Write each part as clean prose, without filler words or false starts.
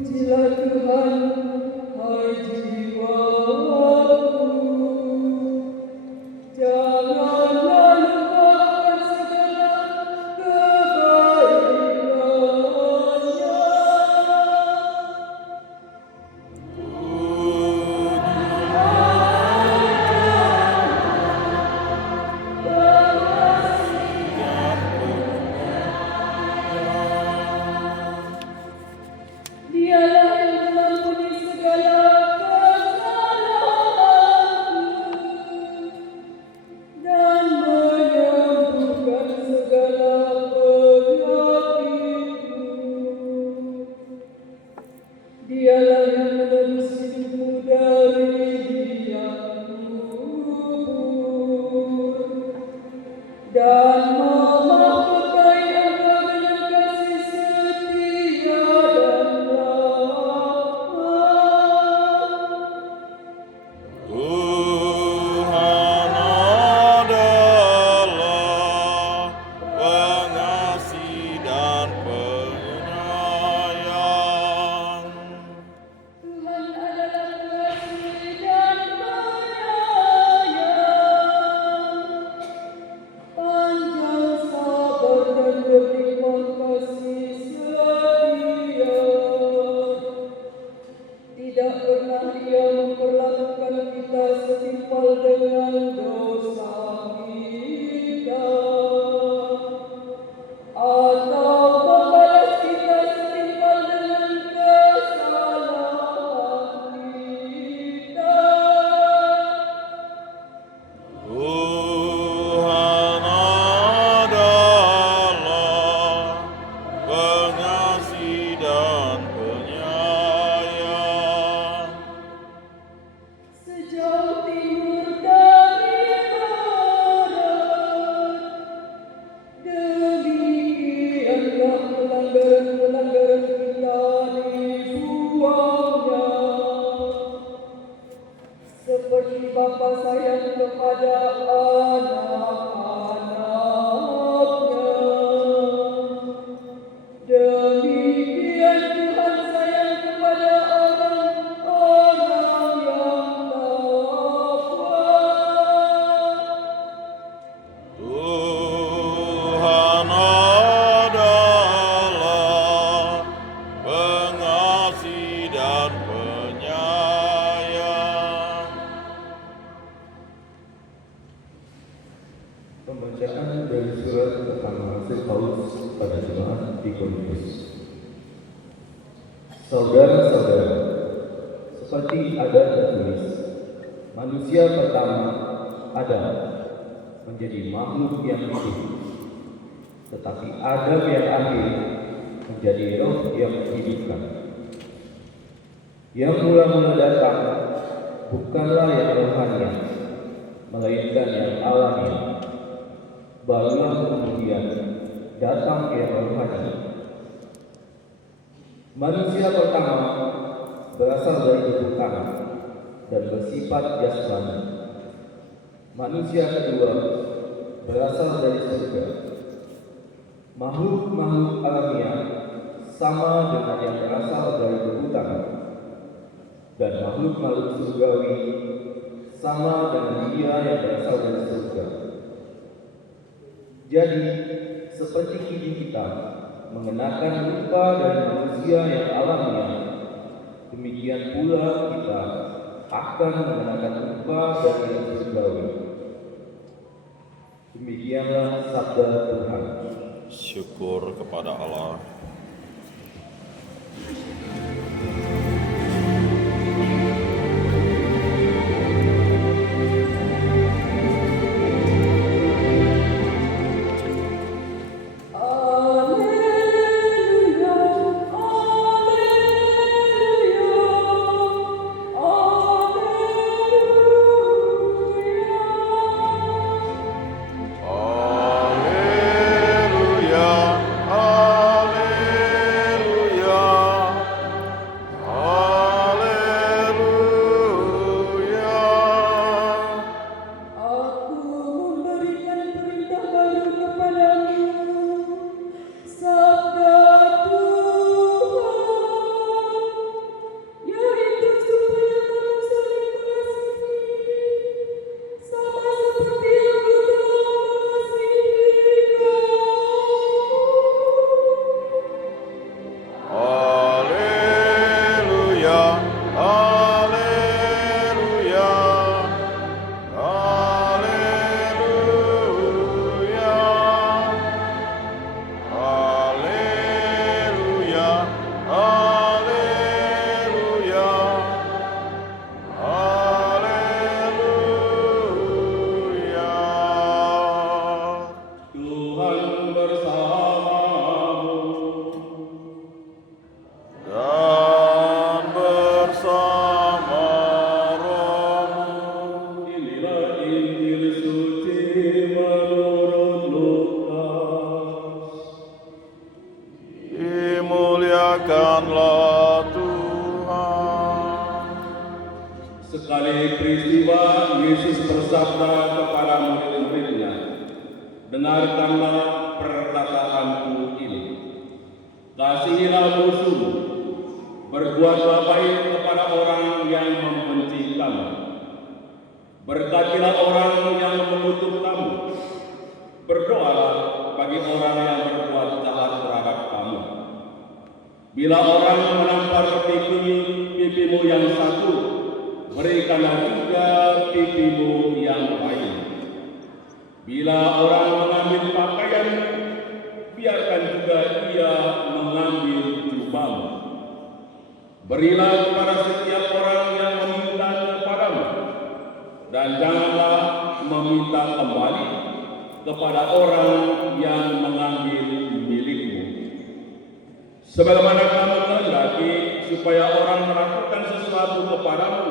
Pujilah Tuhan, hai jiwaku. Janganlah lupakan segala kebaikannya. Dialah yang mengampuni segala kesalahanku dan menyembuhkan segala penyakitku. Dialah yang menebus hidupmu dari liang kubur dan memahkotai engkau dengan kasih setia dan rahmat. Tuhan adalah pengasih dan penyayang. Tuhan adalah pengasih dan penyayang, panjang sabar dan berlimpah kasih setia. Tidak pernah Ia memperlakukan kita setimpal dengan dosa kita, atau membalas kita setimpal dengan kesalahan kita. Tuhan adalah pengasih dan penyayang. Sejauh timur dari barat, demikianlah pelanggaran-pelanggaran kita dibuangnya. Seperti Bapa sayang kepada anak-anaknya, demikian Tuhan sayang kepada orang-orang yang takwa. Tuhan adalah pengasih dan penyayang. Pembacaan dari surat pertama Rasul Paulus pada jemaat di Korintus. Saudara-saudara, seperti ada tertulis, manusia pertama Adam menjadi makhluk yang hidup, tetapi Adam yang akhir menjadi roh yang menghidupkan. Yang mula-mula datang bukanlah yang rohani, melainkan yang alami. Barulah kemudian datang yang rohani. Manusia pertama berasal dari tubuh tanah dan bersifat jasmani. Manusia kedua berasal dari surga. Makhluk-makhluk alamiah sama dengan yang berasal dari tubuh tanah, dan makhluk-makhluk surgawi sama dengan dia yang berasal dari surga. Jadi, seperti kini kita mengenakan rupa dari manusia yang alamiah, demikian pula kita akan mengenakan rupa dari yang surgawi. Demikianlah sabda Tuhan. Syukur kepada Allah. Alleluia, alleluia, alleluia. Haleluya, Sekali peristiwa Yesus bersabda kepada murid-muridnya, "Dengarkanlah perkataanku ini. Kasihilah musuhmu, berbuatlah baik kepada orang yang membenci kamu, berkatilah orang yang mengutuk kamu, berdoalah bagi orang yang berbuat jahat terhadap kamu. Bila orang menampar pipimu yang satu, berikanlah juga pipimu yang lain. Bila orang mengambil pakaianmu, biarkan juga ia mengambil jubahmu. Berilah kepada setiap orang yang meminta kepadamu, dan janganlah meminta kembali kepada orang yang mengambil milikmu. Sebagaimana kamu kehendaki supaya orang melakukan sesuatu kepadamu,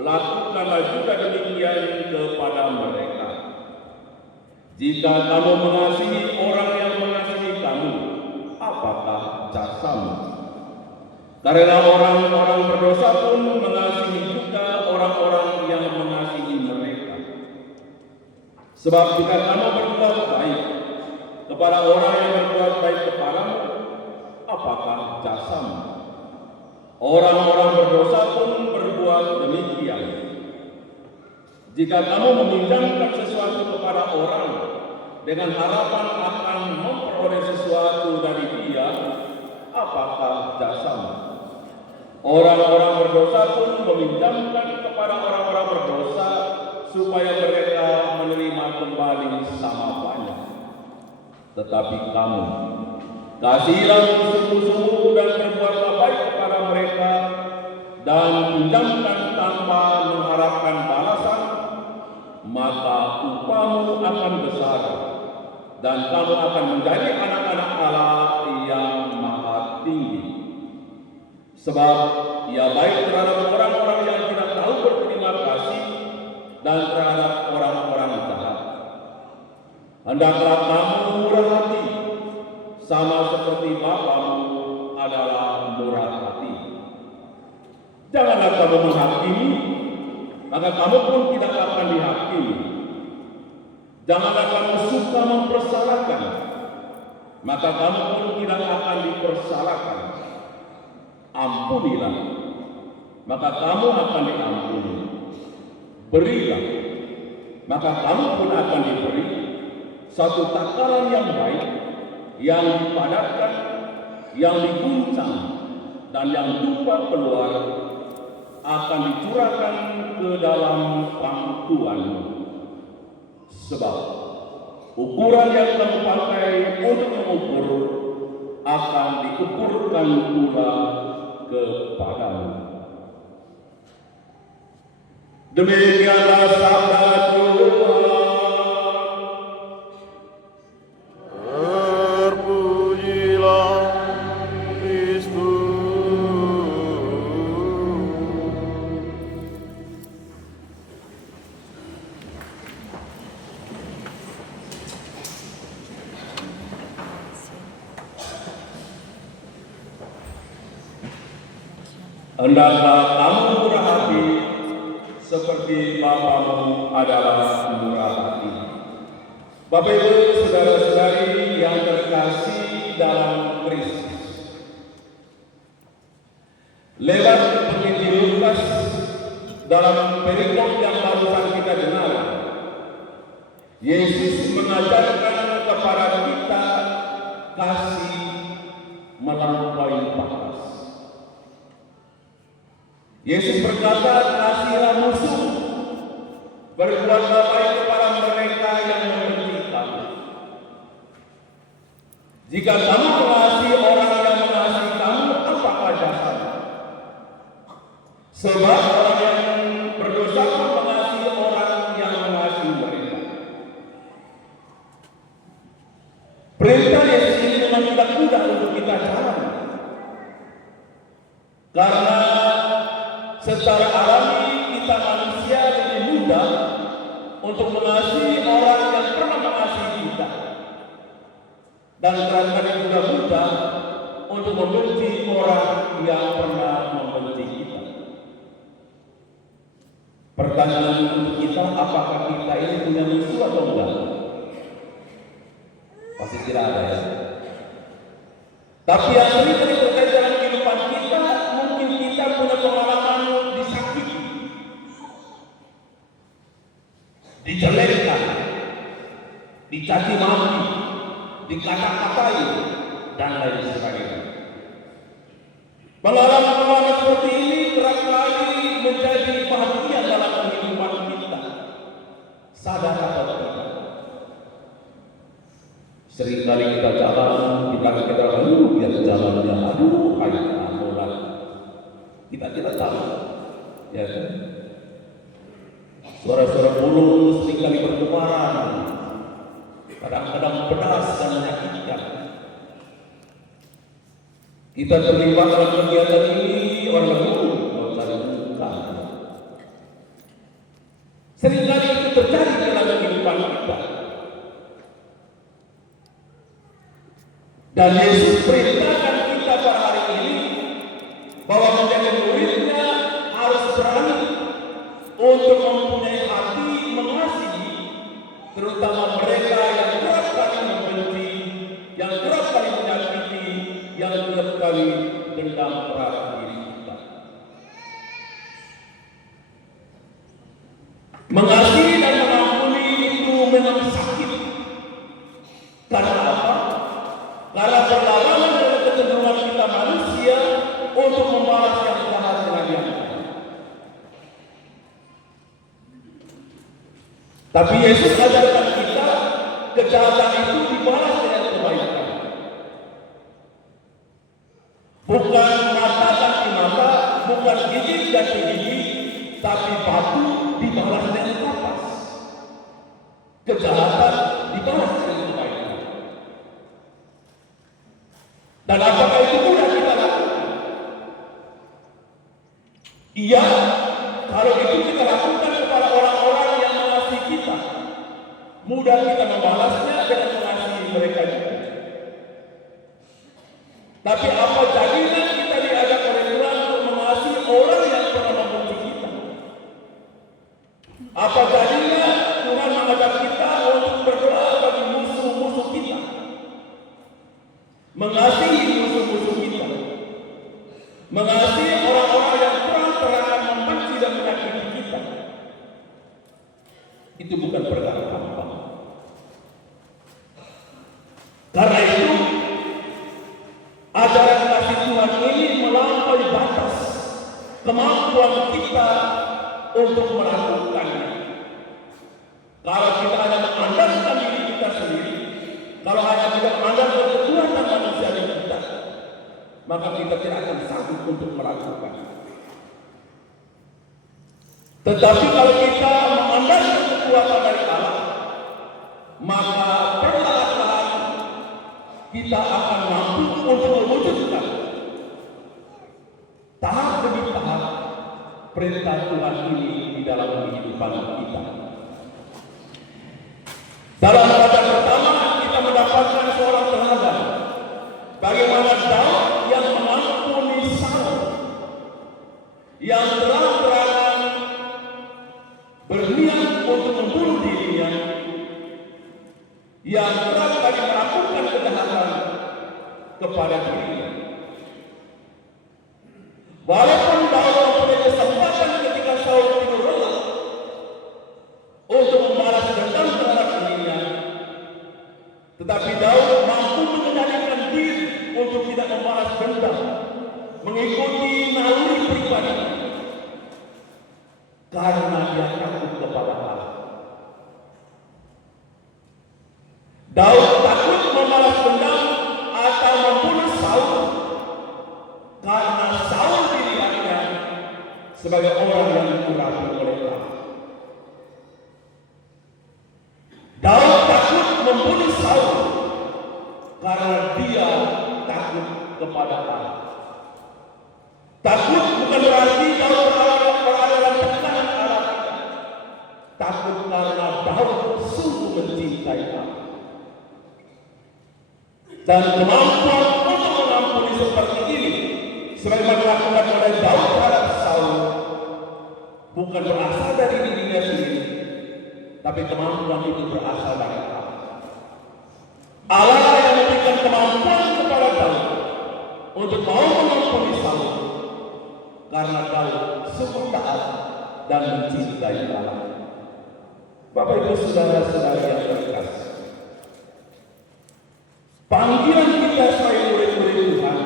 lakukanlah juga demikian kepada mereka. Jika kamu mengasihi orang yang mengasihi kamu, apakah jasamu? Karena orang-orang berdosa pun mengasihi juga orang-orang yang mengasihi mereka. Sebab jika kamu berbuat baik kepada orang yang berbuat baik kepadamu, apakah jasamu? Orang-orang berdosa pun berbuat demikian. Jika kamu meminjamkan sesuatu kepada orang dengan harapan akan memperoleh sesuatu dari dia, apakah jasamu? Orang-orang berdosa pun meminjamkan kepada orang-orang berdosa supaya mereka menerima kembali sama banyak. Tetapi kamu, kasihilah musuh-musuhmu dan berbuatlah baik kepada mereka, dan pinjamkan tanpa mengharapkan balasan, maka upahmu akan besar, dan kamu akan menjadi anak-anak Allah yang maha tinggi. Sebab ia baik terhadap orang-orang yang tidak tahu berterima kasih dan terhadap orang-orang jahat. Hendaklah kamu murah hati, sama seperti Bapamu adalah murah hati. Janganlah kamu menghakimi, maka kamu pun tidak akan dihakimi. Janganlah kamu suka mempersalahkan, maka kamu pun tidak akan dipersalahkan. Ampunilah, maka kamu akan diampuni. Berilah, maka kamu pun akan diberi. Satu takaran yang baik, yang dipadatkan, yang diguncang, dan yang tumpah keluar, akan dicurahkan ke dalam pangkuanmu. Sebab ukuran yang kamu pakai untuk mengukur akan diukurkan pula kepadamu. Demikianlah sabda Tuhan. Terpujilah Kristus. Hendaklah kamu murah hati seperti Bapamu adalah murah hati. Bapak Ibu, saudara-saudari yang terkasih dalam Kristus, lewat penginjil Lukas dalam perikop yang barusan kita dengar, Yesus mengajarkan kepada kita kasih melampaui batas. Yesus berkata, kasihilah musuh, berbuatlah baik kepada mereka yang membenci kamu. Jika kamu mengasihi orang yang mengasihi kamu, apakah jasamu? Sebab orang yang berdosa pun mengasihi orang yang mengasihi mereka. Perintah Yesus ini memang tidak mudah untuk kita jalani, karena secara alami kita manusia lebih mudah untuk mengasihi orang yang pernah mengasihi kita, dan kadang-kadang juga mudah untuk membenci orang yang pernah membenci kita. Pertanyaan untuk kita, apakah kita ini punya musuh atau enggak? Pasti tidak ada ya. Tapi yang sering kali terjadi dalam kehidupan kita, mungkin kita punya pengalaman disakiti, dijelekkan, dicaci maki, dikata-katai, dan lain sebagainya. Pengalaman-pengalaman seperti ini kerap kali menjadi bahagian dalam kehidupan kita. Sadar atau tidak? Seringkali kita jalan, kita lihat jalannya, aduh, kayak amolan. Kita tidak tahu, ya kan? Suara-suara mulus seringkali bergemaran, kadang-kadang pedas dan menyakitkan. Kita terlibat dalam kegiatan ini, orang lain mau cari muka. Seringkali itu terjadi dalam kehidupan kita. Dan Yesus perintahkan kita pada hari ini bahwa menjadi muridnya harus berani untuk mempunyai hati mengasihi, terutama mereka yang kerap kali membenci, yang kerap kali menyakiti, yang kerap kali dendam keras diri kita. Mengasihi dan mengampuni itu memang sakit. Karena apa? Karena berlawanan dengan kecenderungan kita manusia untuk membalas yang jahat dengan yang baik. Tapi Yesus ajarkan kita kejahatan itu dibalas dengan kebaikan. Bukan mata ganti mata, bukan gigi ganti gigi, tapi batu dibalas dengan kapas. Kejahatan dibalas dengan kebaikan. Dan apakah itu mudah kita lakukan? Iya, kalau itu kita lakukan kepada orang-orang yang mengasihi kita, mudah kita membalasnya dengan mengasihi mereka juga. Tapi apa jadinya kita diajak oleh Tuhan untuk mengasihi orang yang pernah membenci kita? Apa jadinya Tuhan mengajak kita untuk berdoa bagi musuh-musuh kita? Mengasihi musuh-musuh kita, mengasihi orang-orang yang terang-terangan membenci dan menyakiti kita, itu bukan perkara gampang. Karena itu, ajaran kasih Tuhan ini melampaui batas kemampuan kita untuk melakukannya. Kalau kita hanya mengandalkan diri kita sendiri, kalau hanya kita mengandalkan kekuatan manusia kita, maka kita tidak akan sanggup untuk melakukan. Tetapi kalau kita mengandalkan kekuatan dari Allah, maka perlahan-lahan kita akan mampu untuk mewujudkan tahap demi tahap perintah Tuhan ini di dalam kehidupan kita. Dalam ayat pertama kita mendapatkan seorang teladan bagaimana Daud yang mengampuni Saul, yang terang-terangan berniat untuk membunuh dirinya, yang kerap kali melakukan kejahatan kepada dirinya. Walaupun Daud mempunyai kesempatan ketika Saul tidur lelap untuk membalas dendam terhadap dirinya, tetapi Daud mampu mengendalikan diri untuk tidak membalas dendam, mengikuti naluri pribadi, karena dia takut kepada Allah. Daud takut membalas dendam atau membunuh Saul karena Saul dilihatnya sebagai orang yang dikurapi oleh Allah. Daud takut membunuh Saul karena dia takut kepada Allah. Takut bukan berarti Daud berada dalam tekanan Allah. Takut karena Daud sungguh mencintai Allah. Dan kemampuan untuk mengampuni seperti ini, sebagaimana dilakukan oleh Daud terhadap Saul, bukan berasal dari tapi kemampuan itu berasal dari Allah. Allah yang memberikan kemampuan kepada Daud untuk mau mengampuni Saul, karena Daud sungguh taat dan mencintai Allah. Bapak Ibu saudara-saudari yang terkasih, panggilan kita sebagai murid-murid Tuhan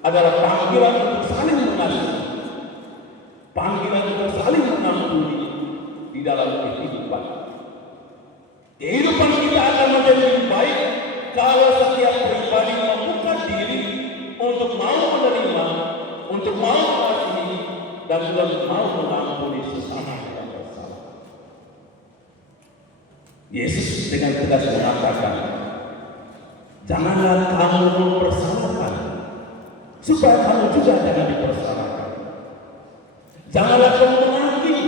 adalah panggilan untuk saling mengasihi, panggilan untuk saling mengampuni di dalam kehidupan. Kehidupan kita akan menjadi lebih baik kalau setiap pribadi membuka diri untuk mau menerima, untuk mau mengasihi, dan juga mau mengampuni sesama yang bersalah. Yesus dengan tegas mengatakan, janganlah kamu mempersalahkan, supaya kamu juga jangan dipersalahkan. Janganlah kamu menghakimi,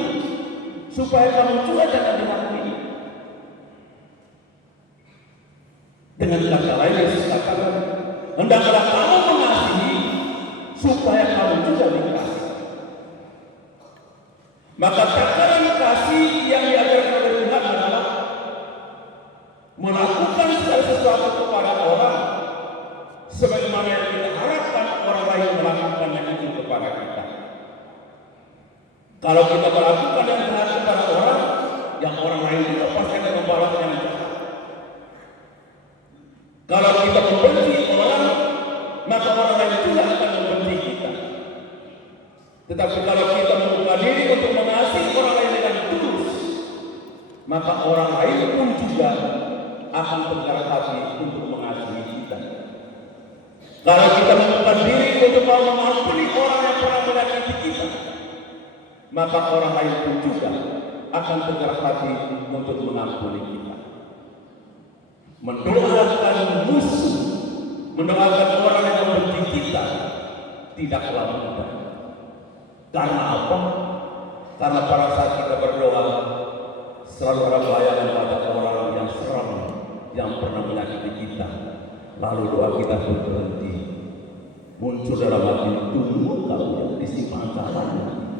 supaya kamu juga jangan dihakimi. Dengan kata lain, Yesus katakan, hendaklah kamu mengasihi, supaya kamu juga dikasihi. Maka takaran kasih yang diajarkan oleh Tuhan adalah melakukan segala sesuatu kepada orang sebagaimana yang kita harapkan orang lain melakukan yang itu kepada kita. Kalau kita melakukan yang jahat kepada orang, yang orang lain juga pasti akan membalas yang jahat. Kalau kita membenci orang, maka orang lain juga akan membenci kita. Tetapi kalau kita membuka diri untuk mengasihi orang lain dengan tulus, maka orang lain pun juga akan bergerak hati untuk mengasihi kita. Kalau kita membuka diri untuk mau mengampuni orang yang pernah menyakiti kita, maka orang lain pun juga akan bergerak hati untuk mengampuni kita. Mendoakan musuh, mendoakan orang yang membenci kita tidaklah mudah. Karena apa? Karena pada saat kita berdoa selalu ada bayangan pada orang yang seram yang pernah menyakiti kita. Lalu doa kita pun berhenti. Muncul dalam hati, tunggu kau di simpang jalannya.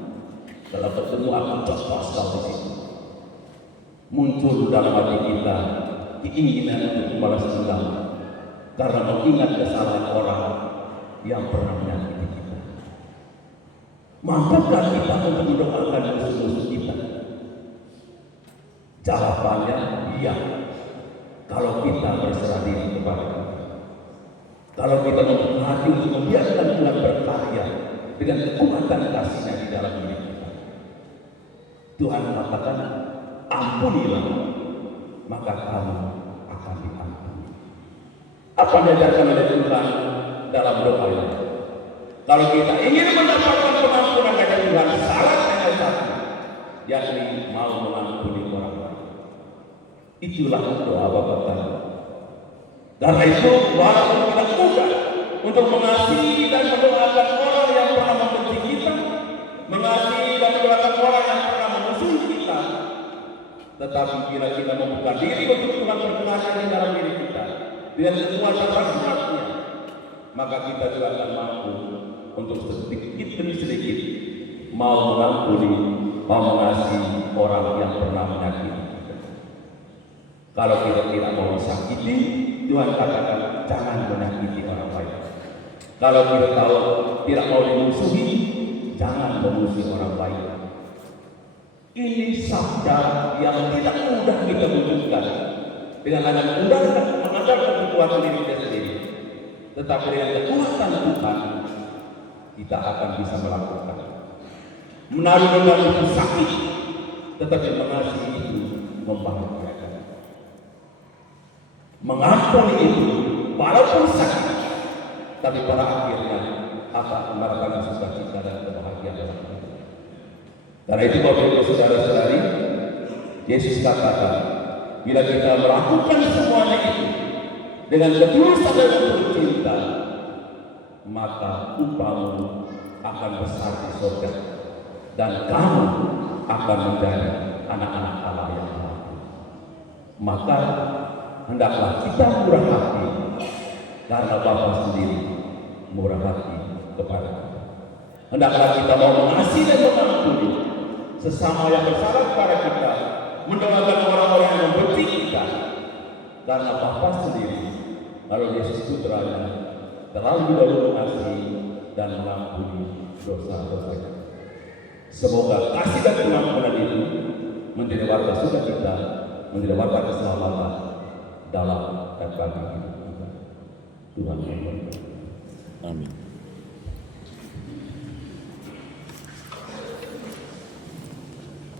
Kalau ketemu aku copos kau di situ. Muncul dalam hati kita keinginan untuk membalas dendam karena mengingat kesalahan orang yang pernah menyakiti kita. Mampukah kita untuk mendoakan musuh-musuh kita? Jawabannya iya. Kalau kita berserah diri kepada Tuhan, kalau kita membuka hati untuk membiarkan Tuhan berkarya dengan kekuatan kasih-Nya di dalam diri kita, Tuhan mengatakan, ampunilah, maka kamu akan diampuni. Apa yang diajarkan oleh Tuhan dalam doanya? Kalau kita ingin mendapatkan pengampunan dari Tuhan, syaratnya satu, yakni mau mengampuni orang lain. Itulah doa Bapa kami. Karena itu, walaupun tidak mudah untuk mengasihi dan mendoakan orang yang pernah membenci kita, mengasihi dan mendoakan orang yang pernah memusuhi kita, tetapi bila kita membuka diri untuk Tuhan berkuasa di dalam diri kita dengan kekuatan rahmat-Nya, maka kita juga akan mampu untuk sedikit demi sedikit mau mengampuni, mau mengasihi orang yang pernah menyakiti kita. Kalau kita tidak mau disakiti, Tuhan katakan jangan menyakiti orang lain. Kalau kita tahu tidak mau dimusuhi, jangan memusuhi orang lain. Ini sabda yang tidak mudah kita wujudkan dengan hanya mengandalkan kekuatan diri kita sendiri. Tetapi dengan kekuatan Tuhan, kita akan bisa melakukan. Menaruh dendam itu sakit, tetapi mengasihi itu membahagiakan. Mengampuni itu walaupun sakit, tapi pada akhirnya akan mendatangkan sukacita dan kebahagiaan dalam hidup. Karena itu Bapak Ibu saudara-saudari, Yesus katakan, bila kita melakukan semuanya itu dengan ketulusan dan penuh cinta, maka upahmu akan besar di surga dan kamu akan menjadi anak-anak Allah yang baik. Maka hendaklah kita murah hati karena Bapa sendiri murah hati kepada kita. Hendaklah kita mau mengasihi dan mengampuni sesama yang bersalah kepada kita mendoakan orang-orang yang membenci kita, karena Bapa sendiri, lalu Yesus Putranya, terlebih dahulu mengasihi dan mengampuni dosa-dosa kita. Semoga kasih dan pengampunan itu menjadi warga sukacita, menjadi warga keselamatan dalam dan bagi hidup kita. Tuhan memberkati. Amin.